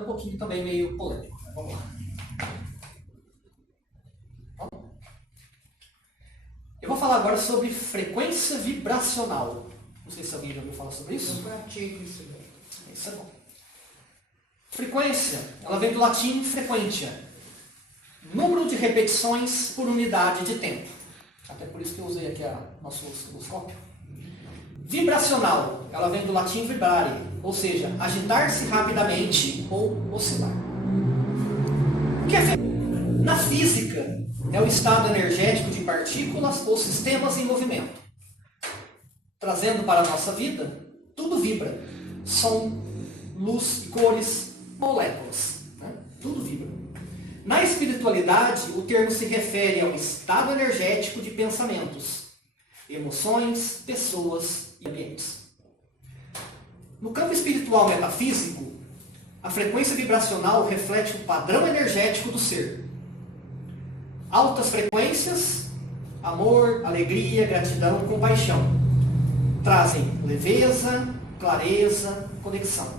um pouquinho também meio polêmico. Vamos lá. Eu vou falar agora sobre frequência vibracional. Não sei se alguém já ouviu falar sobre isso. Eu pratico isso. Isso é bom. Frequência, ela vem do latim frequentia. Número de repetições por unidade de tempo. Até por isso que eu usei aqui nosso osciloscópio. Vibracional, ela vem do latim vibrare, ou seja, agitar-se rapidamente ou oscilar. O que é na física? É o estado energético de partículas ou sistemas em movimento. Trazendo para a nossa vida, tudo vibra. Som, luz, cores, moléculas. Né? Tudo vibra. Na espiritualidade, o termo se refere ao estado energético de pensamentos, emoções, pessoas e ambientes. No campo espiritual metafísico, a frequência vibracional reflete o padrão energético do ser. Altas frequências, amor, alegria, gratidão, compaixão, trazem leveza, clareza, conexão.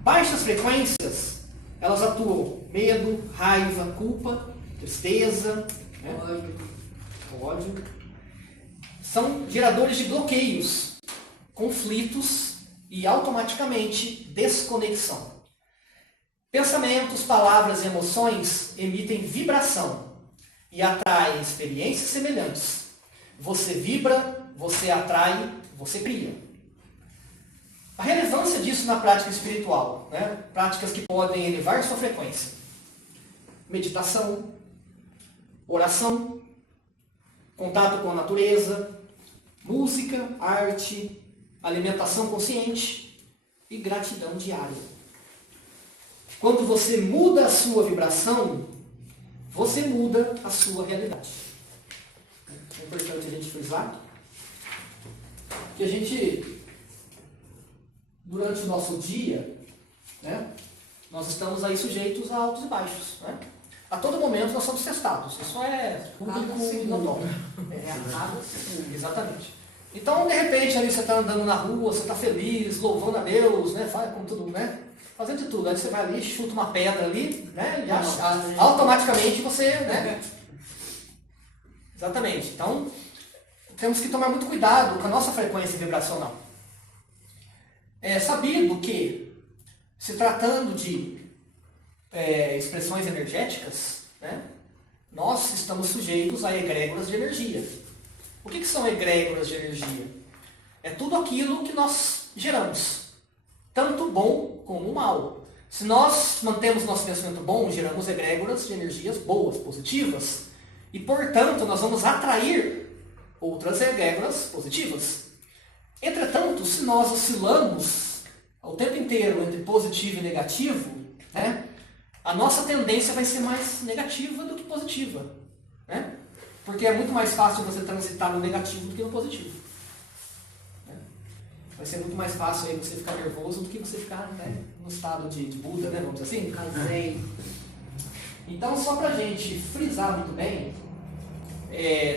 Baixas frequências, elas atuam medo, raiva, culpa, tristeza, né? Ódio. São geradores de bloqueios, conflitos e automaticamente desconexão. Pensamentos, palavras e emoções emitem vibração e atraem experiências semelhantes. Você vibra, você atrai, você cria. A relevância disso na prática espiritual, né? Práticas que podem elevar sua frequência. Meditação, oração, contato com a natureza, música, arte, alimentação consciente e gratidão diária. Quando você muda a sua vibração, você muda a sua realidade. É importante a gente frisar que a gente, durante o nosso dia, né, nós estamos aí sujeitos a altos e baixos. Né? A todo momento nós somos testados. Isso é público e notório. Exatamente. Então, de repente, ali você está andando na rua, você está feliz, louvando a Deus, né, com tudo, né? Fazendo de tudo. Aí você vai ali, chuta uma pedra ali, né? E automaticamente você, né? Exatamente. Então, temos que tomar muito cuidado com a nossa frequência vibracional. É sabido que, se tratando de expressões energéticas, né, nós estamos sujeitos a egrégoras de energia. O que são egrégoras de energia? É tudo aquilo que nós geramos, tanto bom como mal. Se nós mantemos nosso pensamento bom, geramos egrégoras de energias boas, positivas, e portanto nós vamos atrair outras egrégoras positivas. Entretanto, se nós oscilamos o tempo inteiro entre positivo e negativo, né, a nossa tendência vai ser mais negativa do que positiva. Né? Porque é muito mais fácil você transitar no negativo do que no positivo. Né? Vai ser muito mais fácil aí você ficar nervoso do que você ficar, né, no estado de Buda, né, vamos dizer assim? Casei. Então, só para a gente frisar muito bem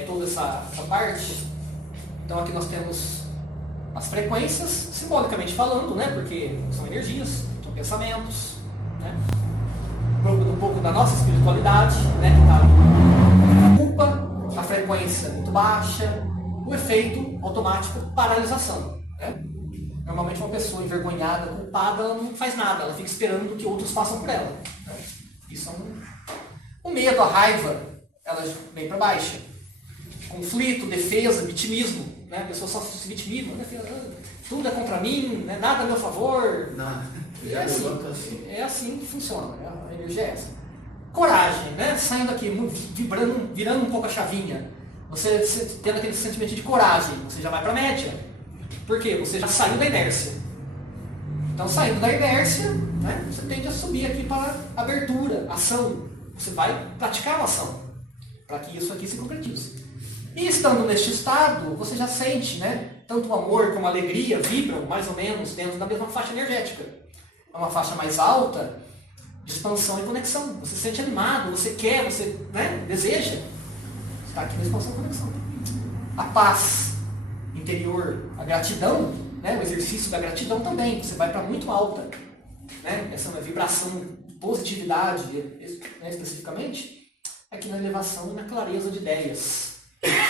toda essa parte, então aqui nós temos as frequências, simbolicamente falando, né, porque são energias, são pensamentos, né, um pouco da nossa espiritualidade, né, a culpa, a frequência muito baixa, o efeito automático, paralisação. Né? Normalmente uma pessoa envergonhada, culpada, ela não faz nada, ela fica esperando que outros façam por ela. Né? Isso é o medo, a raiva, ela vem para baixa. Conflito, defesa, vitimismo. Né? A pessoa só se vitimiza, né? Tudo é contra mim, né? Nada a meu favor. Nada. É assim que funciona, né? A energia é essa. Coragem, né? Saindo aqui, virando um pouco a chavinha. Você tendo aquele sentimento de coragem, você já vai para a média. Por quê? Você já saiu da inércia. Então, saindo da inércia, né, você tende a subir aqui para abertura, ação. Você vai praticar uma ação para que isso aqui se concretize. E estando neste estado, você já sente, né, tanto o amor como a alegria vibram mais ou menos dentro da mesma faixa energética. É uma faixa mais alta de expansão e conexão. Você se sente animado, você quer, você, né, deseja. Você está aqui na expansão e conexão. A paz interior, a gratidão, né, o exercício da gratidão também. Você vai para muito alta. né, essa vibração de positividade, né, especificamente, é que na elevação e na clareza de ideias.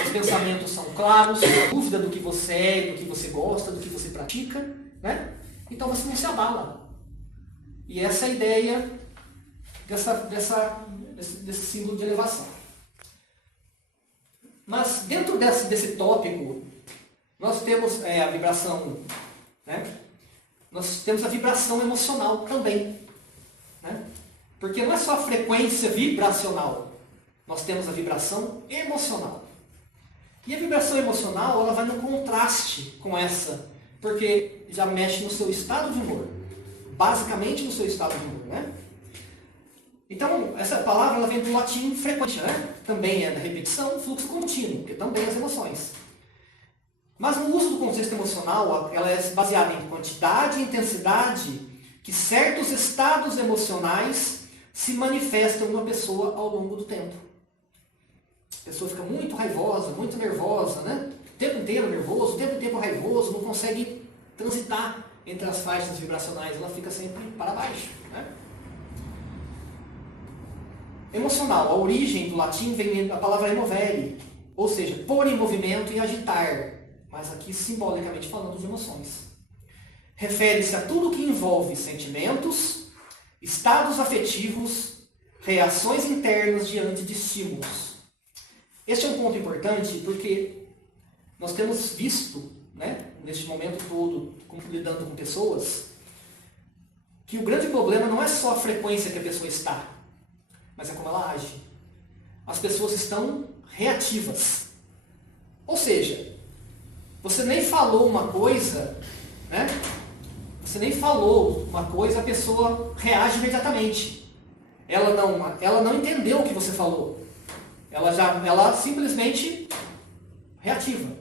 Os pensamentos são claros, dúvida do que você é, do que você gosta, do que você pratica, né? Então você não se abala. E essa é a ideia desse símbolo de elevação. Mas dentro desse tópico, nós temos a vibração, né? Nós temos a vibração emocional também, né? Porque não é só a frequência vibracional, nós temos a vibração emocional. E a vibração emocional, ela vai no contraste com essa, porque já mexe no seu estado de humor, basicamente no seu estado de humor, né? Então, essa palavra ela vem do latim frequente, né? Também é da repetição, fluxo contínuo, que também as emoções. Mas no uso do contexto emocional, ela é baseada em quantidade e intensidade que certos estados emocionais se manifestam numa pessoa ao longo do tempo. A pessoa fica muito raivosa, muito nervosa, né? O tempo inteiro nervoso, o tempo inteiro raivoso, não consegue transitar entre as faixas vibracionais, ela fica sempre para baixo, né? Emocional, a origem do latim vem da palavra emovere, ou seja, pôr em movimento e agitar, mas aqui simbolicamente falando de emoções. Refere-se a tudo que envolve sentimentos, estados afetivos, reações internas diante de estímulos. Este é um ponto importante porque nós temos visto, né, neste momento todo, lidando com pessoas, que o grande problema não é só a frequência que a pessoa está, mas é como ela age. As pessoas estão reativas. Ou seja, você nem falou uma coisa, né? Você nem falou uma coisa, a pessoa reage imediatamente. Ela não entendeu o que você falou. Ela simplesmente reativa.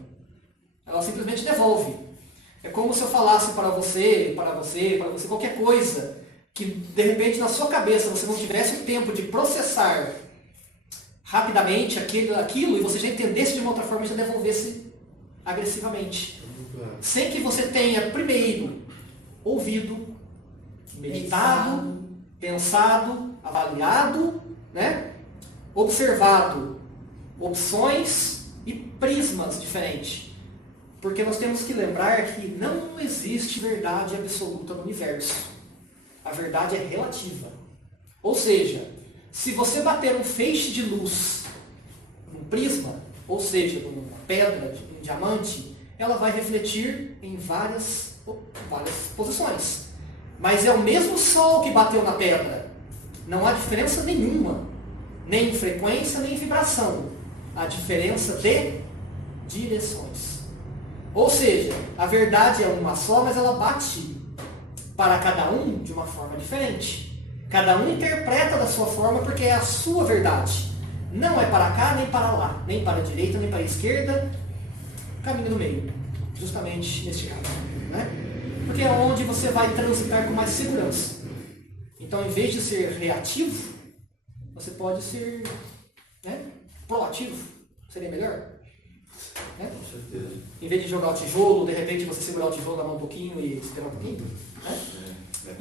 Ela simplesmente devolve. É como se eu falasse para você, qualquer coisa, que de repente na sua cabeça você não tivesse o tempo de processar rapidamente aquilo e você já entendesse de uma outra forma e já devolvesse agressivamente. Sem que você tenha primeiro ouvido, meditado, pensado, avaliado, né? Observado opções e prismas diferentes. Porque nós temos que lembrar que não existe verdade absoluta no universo. A verdade é relativa. Ou seja, se você bater um feixe de luz num prisma, ou seja, numa pedra, num diamante, ela vai refletir em várias posições. Mas é o mesmo sol que bateu na pedra. Não há diferença nenhuma, nem em frequência, nem em vibração. Há diferença de direções. Ou seja, a verdade é uma só, mas ela bate para cada um de uma forma diferente. Cada um interpreta da sua forma porque é a sua verdade. Não é para cá, nem para lá, nem para a direita, nem para a esquerda, caminho no meio. Justamente neste caso, né? Porque é onde você vai transitar com mais segurança. Então, em vez de ser reativo, você pode ser, né, proativo. Seria melhor? Né? Com certeza. Em vez de jogar o tijolo, de repente você segurar o tijolo na mão um pouquinho e esperar um pouquinho. Né?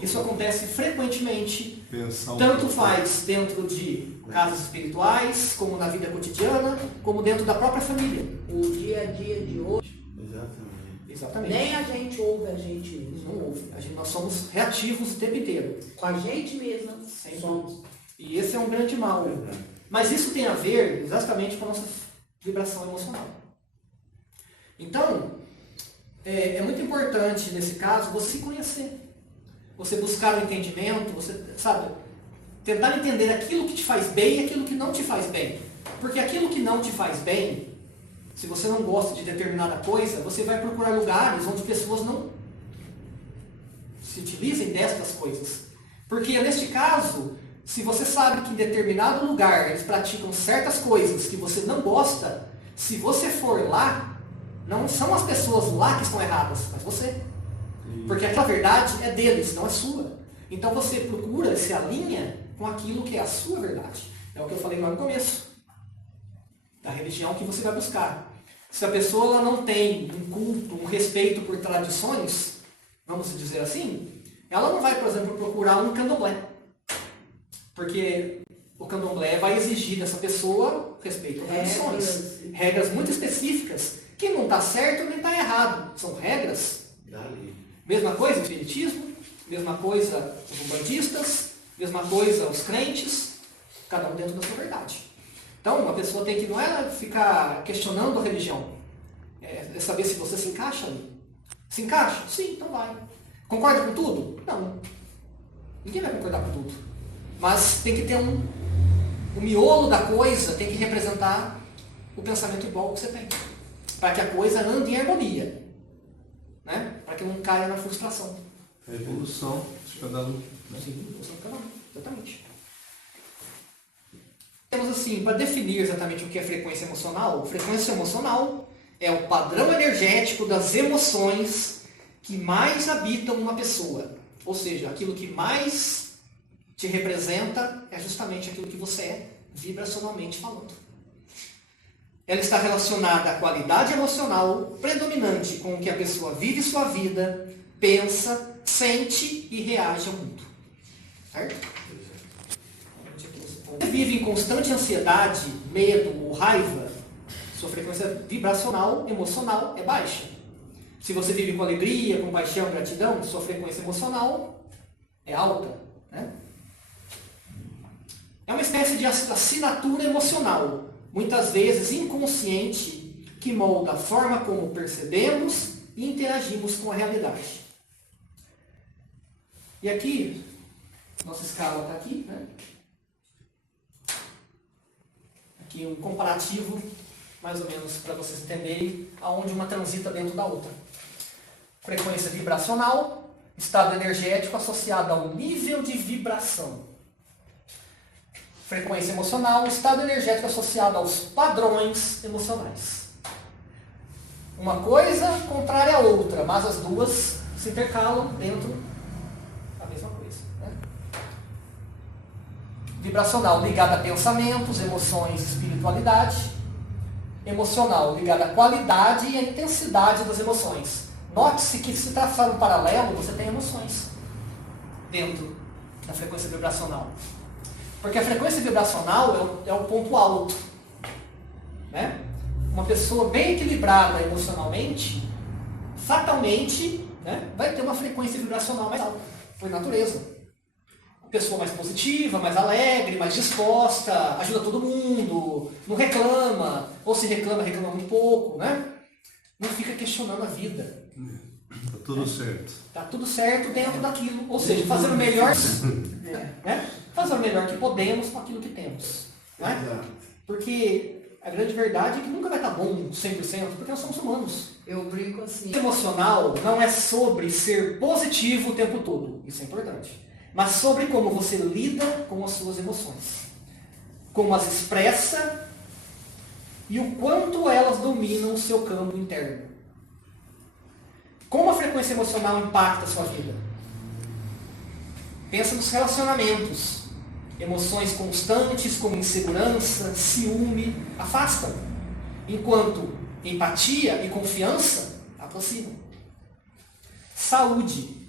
Isso acontece frequentemente, tanto faz dentro de casas espirituais, como na vida cotidiana, como dentro da própria família. O dia a dia de hoje, Exatamente. nem a gente ouve a gente mesmo. Não ouve. Nós somos reativos o tempo inteiro. Com a gente mesma, Sempre. somos. E esse é um grande mal. Mas isso tem a ver exatamente com a nossa vibração emocional. Então, é muito importante, nesse caso, você se conhecer. Você buscar o entendimento, você, sabe, tentar entender aquilo que te faz bem e aquilo que não te faz bem. Porque aquilo que não te faz bem, se você não gosta de determinada coisa, você vai procurar lugares onde pessoas não se utilizem destas coisas. Porque, neste caso, se você sabe que em determinado lugar eles praticam certas coisas que você não gosta, se você for lá, não são as pessoas lá que estão erradas, mas você. Porque aquela verdade é deles, não é sua. Então você procura, se alinha com aquilo que é a sua verdade. É o que eu falei lá no começo. Da religião que você vai buscar. Se a pessoa ela não tem um culto, um respeito por tradições, vamos dizer assim, ela não vai, por exemplo, procurar um candomblé. Porque o candomblé vai exigir dessa pessoa respeito às tradições. Regras muito específicas, que não está certo nem está errado. São regras. Mesma coisa o espiritismo, mesma coisa os umbandistas, mesma coisa os crentes, cada um dentro da sua verdade. Então, uma pessoa tem que, não é ficar questionando a religião, é saber se você se encaixa ali. Se encaixa? Sim, então vai. Concorda com tudo? Não. Ninguém vai concordar com tudo. Mas tem que ter o miolo da coisa, tem que representar o pensamento igual que você tem. Para que a coisa ande em harmonia. Né? Para que não caia na frustração. A evolução de cada um. Sim, a evolução de cada um. Exatamente. Temos assim, para definir exatamente o que é frequência emocional é o padrão energético das emoções que mais habitam uma pessoa. Ou seja, aquilo que mais te representa é justamente aquilo que você é, vibracionalmente falando. Ela está relacionada à qualidade emocional predominante com o que a pessoa vive sua vida, pensa, sente e reage ao mundo. Certo? Se vive em constante ansiedade, medo ou raiva, sua frequência vibracional, emocional é baixa. Se você vive com alegria, compaixão, gratidão, sua frequência emocional é alta. Né? É uma espécie de assinatura emocional, muitas vezes inconsciente, que molda a forma como percebemos e interagimos com a realidade. E aqui, nossa escala está aqui, né? Aqui um comparativo, mais ou menos, para vocês entenderem aonde uma transita dentro da outra. Frequência vibracional, estado energético associado ao nível de vibração. Frequência emocional, estado energético associado aos padrões emocionais. Uma coisa contrária à outra, mas as duas se intercalam dentro da mesma coisa. Né? Vibracional ligada a pensamentos, emoções e espiritualidade. Emocional ligada à qualidade e à intensidade das emoções. Note-se que, se traçar um paralelo, você tem emoções dentro da frequência vibracional. Porque a frequência vibracional é o ponto alto. Né? Uma pessoa bem equilibrada emocionalmente, fatalmente, né, vai ter uma frequência vibracional mais alta, por natureza. Uma pessoa mais positiva, mais alegre, mais disposta, ajuda todo mundo, não reclama, ou se reclama, reclama muito pouco, né? Não fica questionando a vida. Tá tudo certo. Tá tudo certo dentro daquilo, ou seja, fazendo o melhor, né? Fazer o melhor que podemos com aquilo que temos. Né? Porque a grande verdade é que nunca vai estar bom 100%, porque nós somos humanos. Eu brinco assim. O emocional não é sobre ser positivo o tempo todo, isso é importante. Mas sobre como você lida com as suas emoções. Como as expressa e o quanto elas dominam o seu campo interno. Como a frequência emocional impacta a sua vida? Pensa nos relacionamentos. Emoções constantes como insegurança, ciúme, afastam. Enquanto empatia e confiança aproximam. Saúde.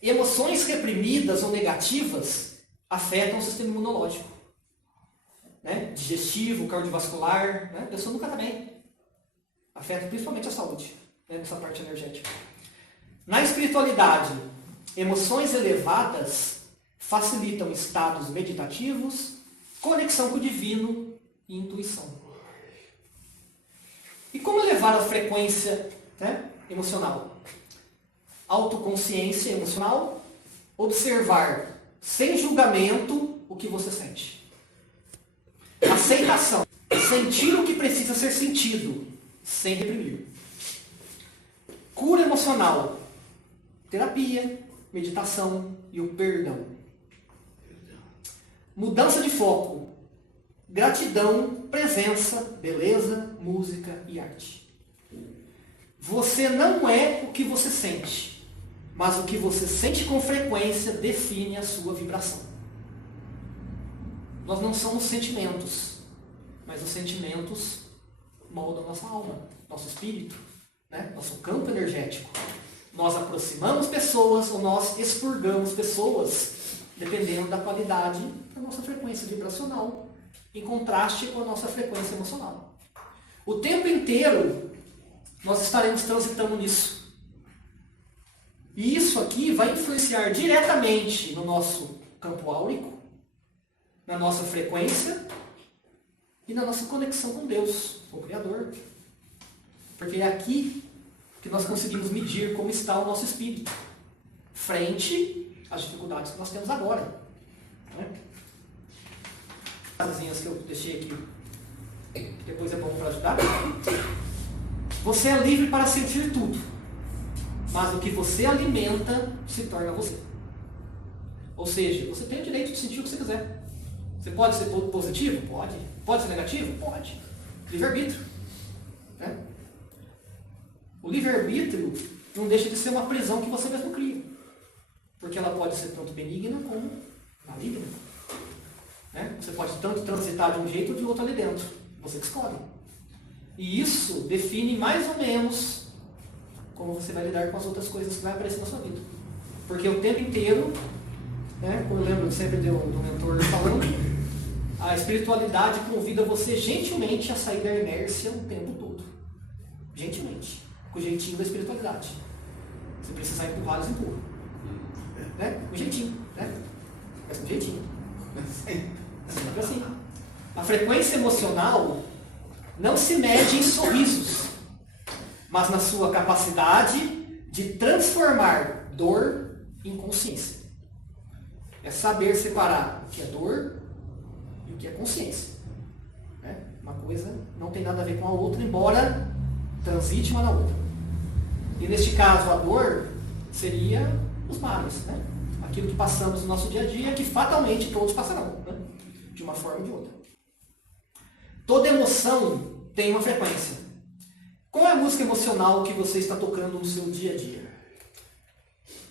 Emoções reprimidas ou negativas afetam o sistema imunológico. Né? Digestivo, cardiovascular. Né? A pessoa nunca está bem. Afeta principalmente a saúde, né? Nessa parte energética. Na espiritualidade, emoções elevadas facilitam estados meditativos, conexão com o divino e intuição. E como elevar a frequência, né, emocional? Autoconsciência emocional, observar sem julgamento o que você sente. Aceitação, sentir o que precisa ser sentido, sem reprimir. Cura emocional, terapia, meditação e o perdão. Mudança de foco, gratidão, presença, beleza, música e arte. Você não é o que você sente, mas o que você sente com frequência define a sua vibração. Nós não somos sentimentos, mas os sentimentos moldam nossa alma, nosso espírito, né? Nosso campo energético. Nós aproximamos pessoas ou nós expurgamos pessoas, dependendo da qualidade da nossa frequência vibracional, em contraste com a nossa frequência emocional. O tempo inteiro nós estaremos transitando nisso. E isso aqui vai influenciar diretamente no nosso campo áurico, na nossa frequência e na nossa conexão com Deus, o Criador. Porque é aqui que nós conseguimos medir como está o nosso espírito, frente às dificuldades que nós temos agora. As casinhas que eu deixei aqui, depois é bom para ajudar. Você é livre para sentir tudo, mas o que você alimenta se torna você. Ou seja, você tem o direito de sentir o que você quiser. Você pode ser positivo? Pode. Pode ser negativo? Pode. Livre-arbítrio. Né? O livre-arbítrio não deixa de ser uma prisão que você mesmo cria. Porque ela pode ser tanto benigna como maligna. Né? Você pode tanto transitar de um jeito ou de outro ali dentro. Você que escolhe. E isso define mais ou menos como você vai lidar com as outras coisas que vai aparecer na sua vida. Porque o tempo inteiro, né, eu lembro sempre do mentor falando, a espiritualidade convida você gentilmente a sair da inércia o tempo todo. Gentilmente. Com o jeitinho da espiritualidade. Se precisar empurrar, eles empurram. Né? Com jeitinho. Né? Mas com jeitinho. Sempre assim. A frequência emocional não se mede em sorrisos, mas na sua capacidade de transformar dor em consciência. É saber separar o que é dor e o que é consciência. Né? Uma coisa não tem nada a ver com a outra, embora transite uma na outra. E neste caso, a dor seria os males, né? Aquilo que passamos no nosso dia a dia, que fatalmente todos passarão, né? De uma forma ou de outra. Toda emoção tem uma frequência. Qual é a música emocional que você está tocando no seu dia a dia?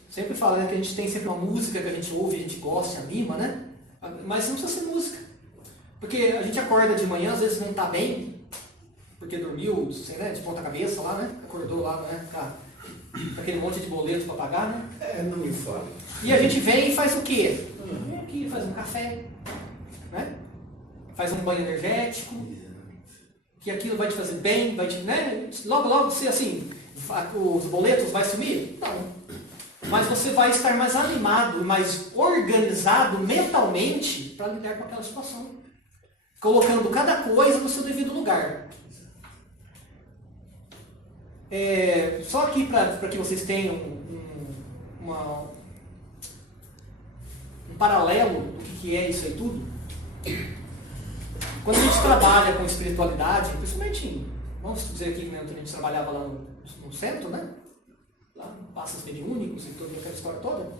Sempre falo, né, que a gente tem sempre uma música que a gente ouve, a gente gosta, anima, né? Mas não precisa ser música. Porque a gente acorda de manhã, às vezes não está bem, porque dormiu, sei, né, de ponta cabeça lá, né? Acordou lá, né? Com aquele monte de boleto para pagar, né? Não me fala. E a gente vem e faz o quê? Vem aqui, faz um café, né? Faz um banho energético, que aquilo vai te fazer bem, vai te, né? Logo, você assim, os boletos vai sumir? Não. Mas você vai estar mais animado e mais organizado mentalmente para lidar com aquela situação. Colocando cada coisa no seu devido lugar. Só aqui para que vocês tenham um paralelo do que é isso aí tudo. Quando a gente trabalha com espiritualidade, principalmente, vamos dizer aqui que a gente trabalhava lá no centro, né? Lá no Passos Mediúnicos e toda aquela história toda.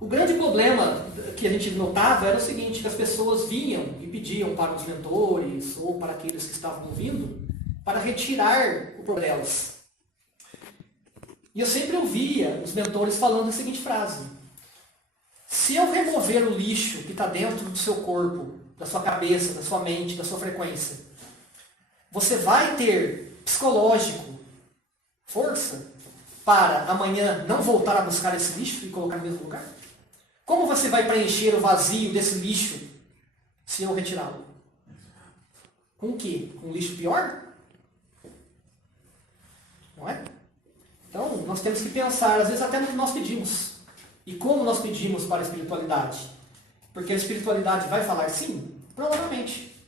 O grande problema que a gente notava era o seguinte, que as pessoas vinham e pediam para os mentores ou para aqueles que estavam ouvindo para retirar o problema delas. E eu sempre ouvia os mentores falando a seguinte frase: se eu remover o lixo que está dentro do seu corpo, da sua cabeça, da sua mente, da sua frequência, você vai ter psicológico força para amanhã não voltar a buscar esse lixo e colocar no mesmo lugar? Como você vai preencher o vazio desse lixo se eu retirá-lo? Com o quê? Com um lixo pior? Não é? Então, nós temos que pensar, às vezes até no que nós pedimos. E como nós pedimos para a espiritualidade. Porque a espiritualidade vai falar sim? Provavelmente.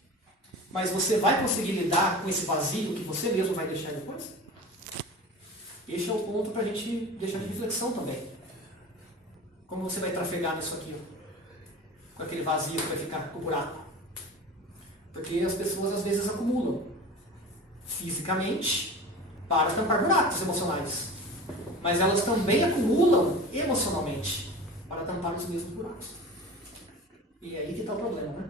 Mas você vai conseguir lidar com esse vazio que você mesmo vai deixar depois? Esse é o ponto para a gente deixar de reflexão também. Como você vai trafegar nisso aqui? Com aquele vazio que vai ficar com o buraco. Porque as pessoas às vezes acumulam fisicamente para tampar buracos emocionais. Mas elas também acumulam emocionalmente para tampar os mesmos buracos. E é aí que está o problema, né?